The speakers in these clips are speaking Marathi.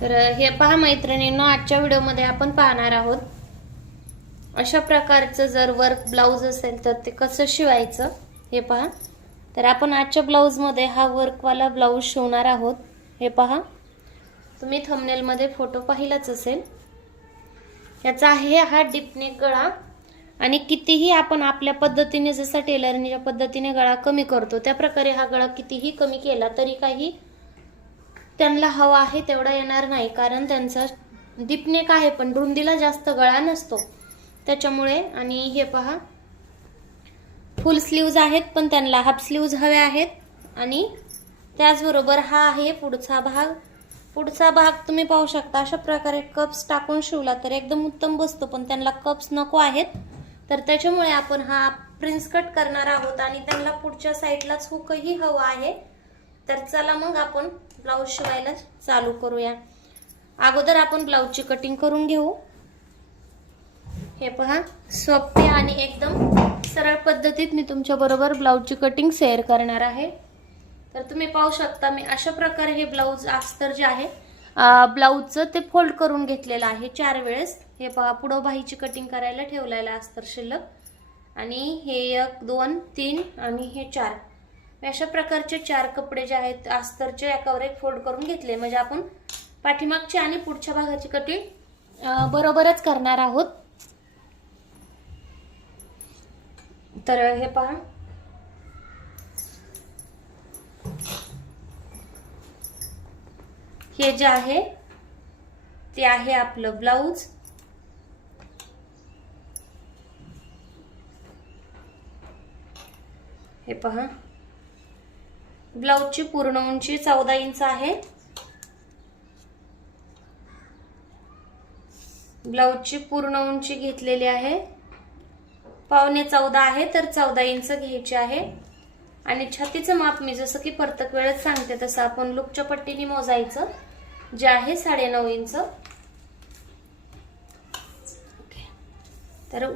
तर हे पहा मैत्रिणींनो, आजच्या व्हिडिओमध्ये आपण पाहणार आहोत अशा प्रकारचं जर वर्क ब्लाउज असेल तर ते कसं शिवायचं हे पहा। तर आपण आजच्या ब्लाउजमध्ये हा वर्कवाला ब्लाउज शिवणार आहोत। हे पहा, तुम्ही थंबनेलमध्ये फोटो पाहिलाच असेल। याचा आहे हा डीपनेक गळा आणि कितीही आपण आपल्या पद्धतीने जसा टेलरच्या पद्धतीने गळा कमी करतो त्या प्रकारे हा गळा कितीही कमी केला तरी काही त्यांना हवा आहे तेवढा येणार नाही, कारण त्यांचा डीपनेक आहे पण रुंदीला जास्त गळा नसतो त्याच्यामुळे। आणि हे पहा, फुल स्लीव्ज आहेत पण त्यांना हाफ स्लीव्ज हवे आहेत। आणि त्याचबरोबर हा आहे पुढचा भाग। पुढचा भाग तुम्ही पाहू शकता, अशा प्रकारे कप्स टाकून शिवला तर एकदम उत्तम बसतो, पण त्यांना कप्स नको आहेत तर त्याच्यामुळे आपण हा प्रिन्स कट करणार आहोत आणि त्यांना पुढच्या साईडलाच हुकही हवा आहे। तर चला मग आपण ब्लाउज शिवायला चालू करूया। अगोदर आपण ब्लाउजची कटिंग करून घेऊ। हे पहा, सोपे आणि एकदम सरळ पद्धतीत मी तुमच्या बरोबर ब्लाउजची कटिंग शेअर करणार आहे। तर तुम्ही पाहू शकता मी अशा प्रकारे हे ब्लाउज अस्तर जे आहे ब्लाउजचं ते फोल्ड करून घेतलेलं आहे 4 वेळेस। हे पहा, पुढे बाहीची कटिंग करायला ठेवलेलं अस्तर शिल्लक, आणि हे 1 2 3 आणि हे 4 अशा प्रकारचे 4 कपडे जे आहेत अस्तरचे एकावर एक फोल्ड करून घेतले, म्हणजे आपण पाठीमागची आणि पुढच्या भागाची कटिंग बरोबरच करणार आहोत। तर हे पहा, हे जे आहे ते आहे आपलं ब्लाउज। हे पहा, ब्लाउजची पूर्ण उंची 14 इंच आहे। ब्लाउजची पूर्ण उंची घेतलेली आहे 14.25 आहे, तर 14 इंच घ्यायची आहे। आणि छातीचं माप मी जसं की प्रत्येक वेळेस सांगते तसं आपण लूपच्या पट्टीने मोजायचं, जे आहे 9.5 इंच। तर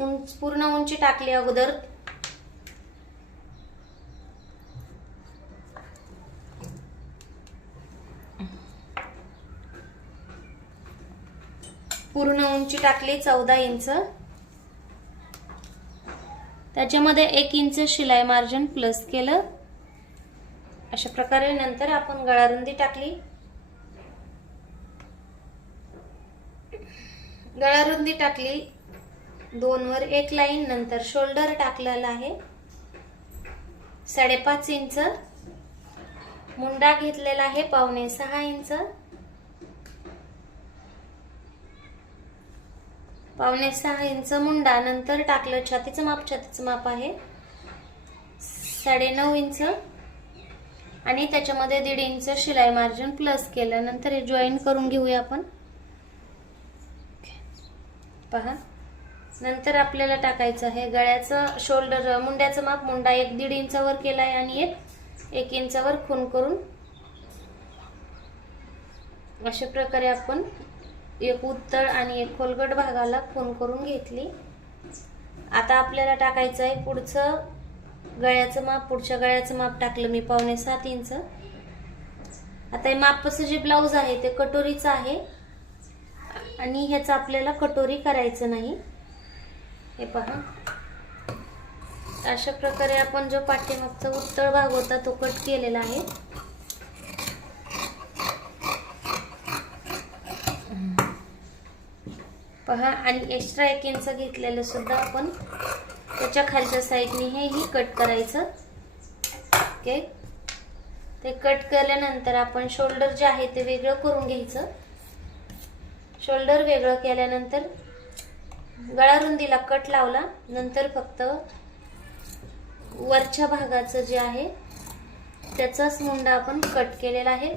पूर्ण उंची टाकली अगोदर। पूर्ण उंची टाकली 14 इंच, त्याच्यामध्ये 1 इंच शिलाई मार्जिन प्लस केलं अशा प्रकारे। नंतर आपण गळा रुंदी टाकली, गळा रुंदी टाकली 2 वर 1 लाईन। नंतर शोल्डर टाकलेला आहे 5.5 इंच, मुंडा घेतलेला आहे 5.25 इंच, 5.25 इंच मुंडा। नंतर टाकलं छातीचं माप, छातीचं माप आहे 9.5 इंच आणि त्याच्यामध्ये 1.5 इंच शिलाई मार्जिन प्लस केलं। नंतर हे जॉईन करून घेऊया आपण। पहा, नंतर आपल्याला टाकायचं आहे गळ्याचं शोल्डर, मुंड्याचं माप। मुंडा 1.5 इंचावर केलाय आणि 1 इंचावर खून करून अशा प्रकारे आपण एक उत्तळ आणि एक खोलगट भागाला खून करून घेतली। आता आपल्याला टाकायचं आहे पुढचं गळ्याचं माप। पुढच्या गळ्याचं माप टाकलं मी 6.25 इंच। आता हे मापाचं जे ब्लाउज आहे ते कटोरीचं आहे आणि ह्याचं आपल्याला कटोरी करायचं नाही। हे पहा, अशा प्रकारे आपण जो पाठीमागचा उत्तळ भाग होता तो कट केलेला आहे। पहा, आणि एक्स्ट्रा 1 इंच घेतलेलं सुद्धा आपण त्याच्या खालच्या साईडने हेही कट करायचं। ओके, ते कट केल्यानंतर आपण शोल्डर जे आहे ते वेगळं करून घ्यायचं। शोल्डर वेगळं केल्यानंतर गळा रुंदीला कट लावला, नंतर फक्त वरच्या भागाचं जे आहे त्याचाच मुंडा आपण कट केलेला आहे,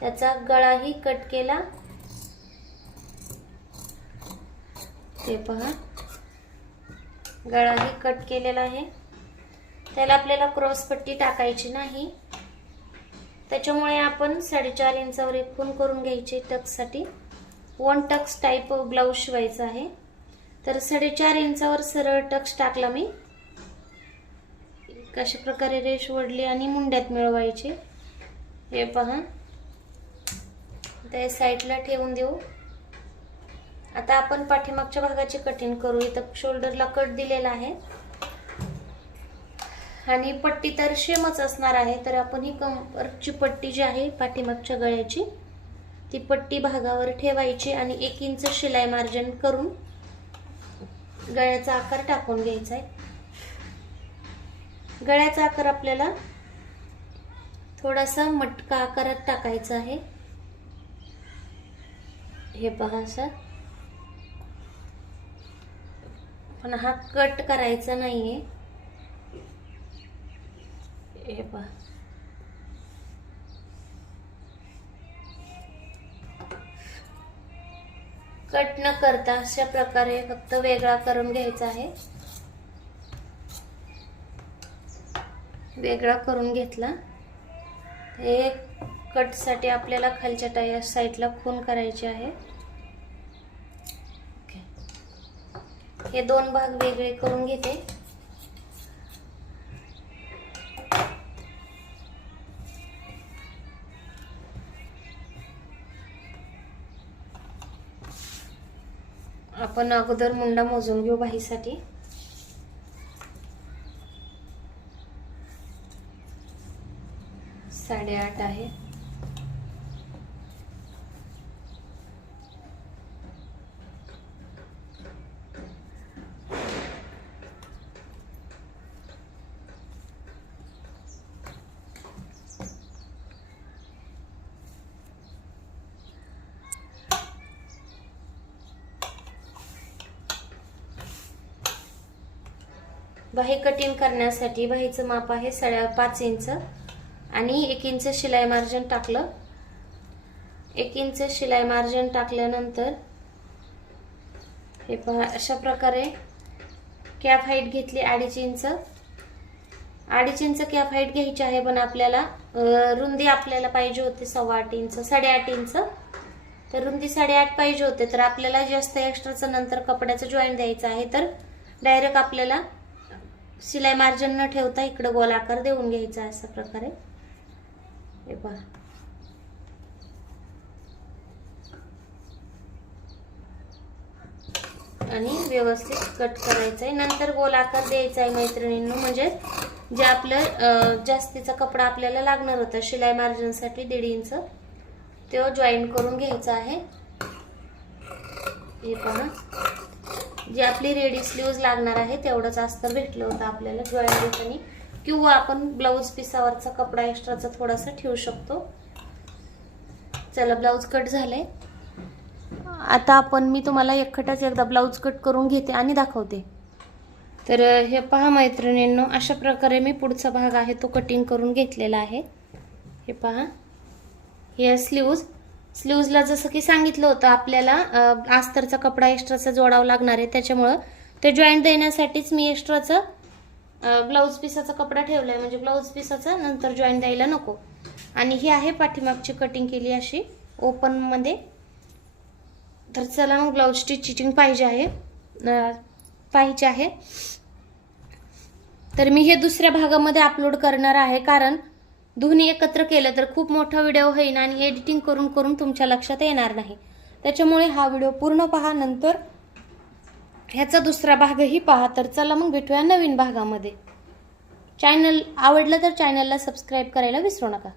त्याचा गळाही कट केला। ते पहा, गळाही कट केलेला आहे। त्याला आपल्याला क्रॉस पट्टी टाकायची नाही, त्याच्यामुळे आपण 4.5 इंचावर एक खून करून घ्यायची। टक्ससाठी 1 टक्स टाइप ब्लाउज शिवायचा आहे, तर 4.5 इंचावर सरळ टक्स टाकला मी। अशा प्रकारे रेष ओढली आणि मुंड्यात मिळवायची। हे पहा, ते साईडला ठेवून देऊ. आता आपण पाठीमागच्या भागाची कटिंग करू. इथं शोल्डरला कट दिलेला आहे आणि पट्टी तर सेमच असणार आहे. तर आपण ही कमरची पट्टी जी आहे पाठीमागच्या गळ्याची ती पट्टी भागावर ठेवायची आणि 1 इंच शिलाई मार्जिन करून गळ्याचा आकार टाकून घ्यायचा आहे. गळ्याचा आकार आपल्याला थोडासा मटका आकारात टाकायचा आहे. हे पहा असं. पण हा कट करायचा नाहीये. हे पहा. कट न करता अशा प्रकारे फक्त वेगळा करून घ्यायचा आहे. वेगळा करून घेतला. हे कट साठी आपल्याला खालच्या साईडला खून करायची आहे. हे 2 भाग वेगळे करून घेते. आपण अगोदर मुंडा मोजून घेऊ बाहीसाठी. साडेआठ आहे. बाही कटिंग करण्यासाठी बाहीचं माप आहे 5.5 इंच आणि 1 इंच शिलाई मार्जिन टाकलं. 1 इंच शिलाई मार्जिन टाकल्यानंतर हे पहा अशा प्रकारे कॅप हाईट घेतली 2.5 इंच. 2.5 इंच कॅप हाईट घ्यायची आहे, पण आपल्याला रुंदी आपल्याला पाहिजे होती 8.25 इंच, 8.5 इंच. तर रुंदी 8.5 पाहिजे होते. तर आपल्याला जास्त एक्स्ट्राचं नंतर कपड्याचं जॉईंट द्यायचं आहे. तर डायरेक्ट आपल्याला शिलाई मार्जिन न ठेवता इकडे गोल आकार देऊन घ्यायचा अशा प्रकारे. हे पहा. आणि व्यवस्थित कट करायचा आहे. नंतर गोल आकार द्यायचा आहे मैत्रिणींनो. म्हणजे जे आपलं जास्तीचा कपडा आपल्याला लागणार होता शिलाई मार्जिन साठी 1.5 इंच, तो जॉईन करून घ्यायचा आहे. हे पहा. जे आपली रेडी स्लीव्ज लागणार आहे तेवढंच अस्तर भेटलं होतं आपल्याला जॉईन देताना, किंवा आपण ब्लाऊज पिसावरचा कपडा एक्स्ट्राचा थोडासा ठेवू शकतो. चला, ब्लाऊज कट झाले. आता मी तुम्हाला एकदा ब्लाऊज कट करून घेते आणि दाखवते. तर हे पहा मैत्रिणींनो, अशा प्रकारे मी पुढचा भाग आहे तो कटिंग करून घेतलेला आहे. हे पहा. हे स्लीव्जला जसं की सांगितलं होतं आपल्याला अस्तरचा कपडा एक्स्ट्राचा जोडावा लागणार आहे. त्याच्यामुळं ते जॉईंट देण्यासाठीच मी एक्स्ट्राचा ब्लाऊज पिसाचा कपडा ठेवलाय, म्हणजे ब्लाऊज पिसाचा नंतर जॉईंट द्यायला नको. आणि ही आहे पाठीमागची कटिंग केली अशी ओपन मध्ये. तर चला मग ब्लाऊज स्टिचिंग पाहिजे आहे. तर मी हे दुसऱ्या भागामध्ये अपलोड करणार आहे, कारण दोन्ही एकत्र केलं तर खूप मोठा व्हिडिओ होईल आणि एडिटिंग करून करून तुमच्या लक्षात येणार नाही. त्याच्यामुळे हा व्हिडिओ पूर्ण पहा, नंतर ह्याचा दुसरा भागही पहा. तर चला मग भेटूया नवीन भागामध्ये. चॅनल आवडलं तर चॅनलला सबस्क्राईब करायला विसरू नका.